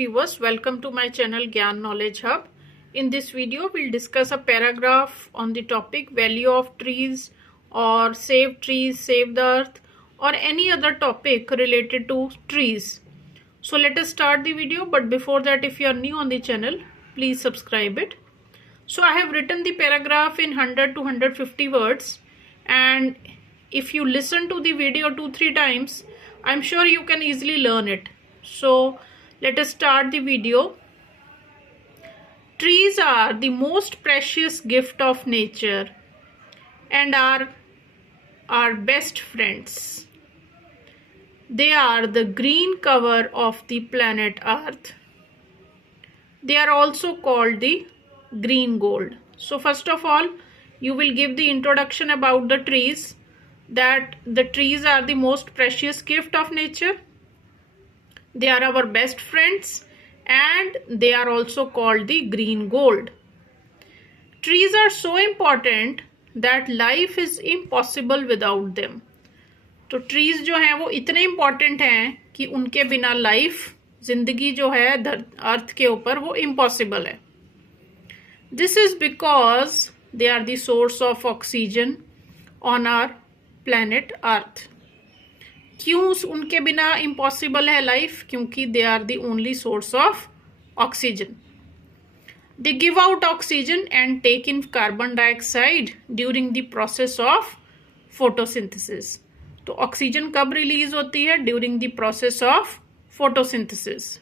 viewers, welcome to my channel Gyan Knowledge Hub. In this video we'll discuss a paragraph on the topic value of trees or save trees, save the earth or any other topic related to trees. So let us start the video, but before that, if you are new on the channel, please subscribe it. So I have written the paragraph in 100 to 150 words, and if you listen to the video 2-3 times, I'm sure you can easily learn it. So let us start the video. Trees are the most precious gift of nature and are our best friends. They are the green cover of the planet Earth. They are also called the green gold. So first of all, you will give the introduction about the trees, that the trees are the most precious gift of nature. They are our best friends and they are also called the green gold. Trees are so important that life is impossible without them. तो trees जो हैं वो इतने important हैं कि उनके बिना life, जिंदगी जो है अर्थ के ऊपर, वो इम्पॉसिबल है. This is because they are the source of oxygen on our planet earth. क्यों उनके बिना इम्पॉसिबल है लाइफ? क्योंकि they are the only source of oxygen. They give out oxygen and take in carbon dioxide during the process of photosynthesis. तो oxygen कब release होती है? During the process of photosynthesis.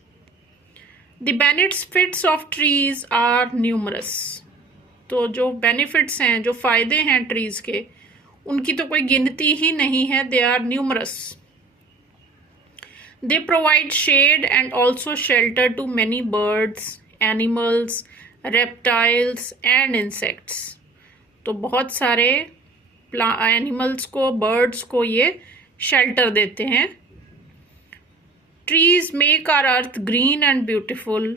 The benefits of trees are numerous. तो जो benefits हैं, जो फायदे हैं ट्रीज के, उनकी तो कोई गिनती ही नहीं है. They are numerous. They provide shade and also shelter to many birds, animals, reptiles and insects. तो बहुत सारे एनिमल्स को, बर्ड्स को ये शेल्टर देते हैं. Trees make our earth green and beautiful.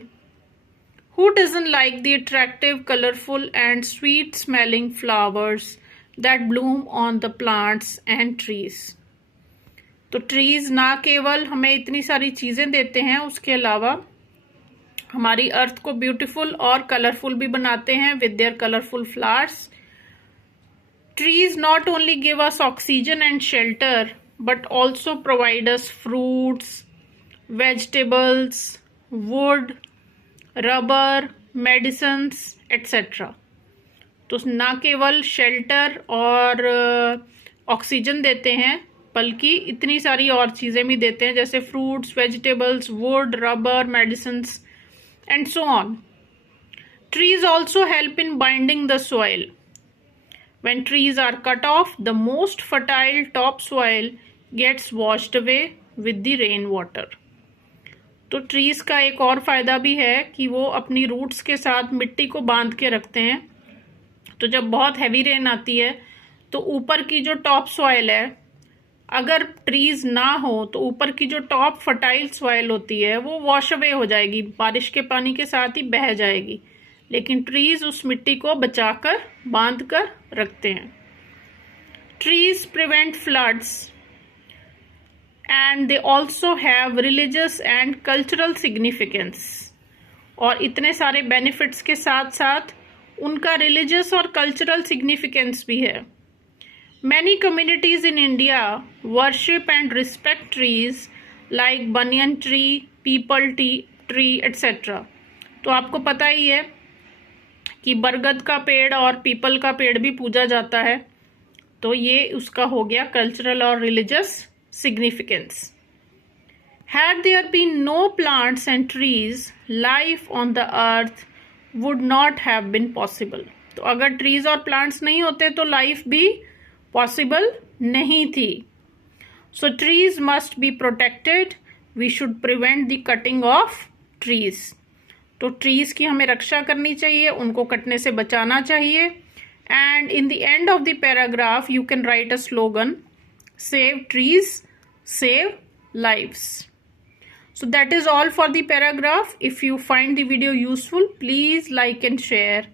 Who doesn't like the attractive, colorful and sweet smelling flowers that bloom on the plants and trees? तो trees ना केवल हमें इतनी सारी चीजें देते हैं, उसके अलावा हमारी अर्थ को ब्यूटीफुल और कलरफुल भी बनाते हैं with their colourful flowers. Trees not only give us oxygen and shelter, but also provide us fruits, vegetables, wood, rubber, medicines, etc. तो ना केवल शेल्टर और ऑक्सीजन देते हैं, बल्कि इतनी सारी और चीज़ें भी देते हैं, जैसे fruits, vegetables, would, rubber, medicines and so on. Trees also help in binding the soil. When trees are cut off, the most fertile topsoil gets washed away with the rainwater. तो ट्रीज का एक और फायदा भी है कि वो अपनी रूट्स के साथ मिट्टी को बांध के रखते हैं. तो जब बहुत हैवी रेन आती है तो ऊपर की जो टॉप सॉइल है, अगर ट्रीज ना हो तो ऊपर की जो टॉप फर्टाइल सॉइल होती है वो वॉश अवे हो जाएगी, बारिश के पानी के साथ ही बह जाएगी. लेकिन ट्रीज उस मिट्टी को बचाकर, बांध कर रखते हैं. Trees prevent floods and they also have religious and cultural significance. और इतने सारे बेनिफिट्स के साथ साथ उनका रिलीजियस और कल्चरल सिग्निफिकेंस भी है. Many communities in India worship and respect trees like banyan tree, people tree etcetera. तो आपको पता ही है कि बरगद का पेड़ और पीपल का पेड़ भी पूजा जाता है. तो ये उसका हो गया कल्चरल और religious significance. Had there been no plants and trees, life on the earth would not have been possible. तो अगर ट्रीज और प्लांट्स नहीं होते तो लाइफ भी पॉसिबल नहीं थी. So trees must be protected. We should prevent the cutting of trees. तो ट्रीज की हमें रक्षा करनी चाहिए, उनको कटने से बचाना चाहिए. And in the end of the paragraph you can write a slogan, save trees, save lives. So that is all for the paragraph. If you find the video useful, please like and share.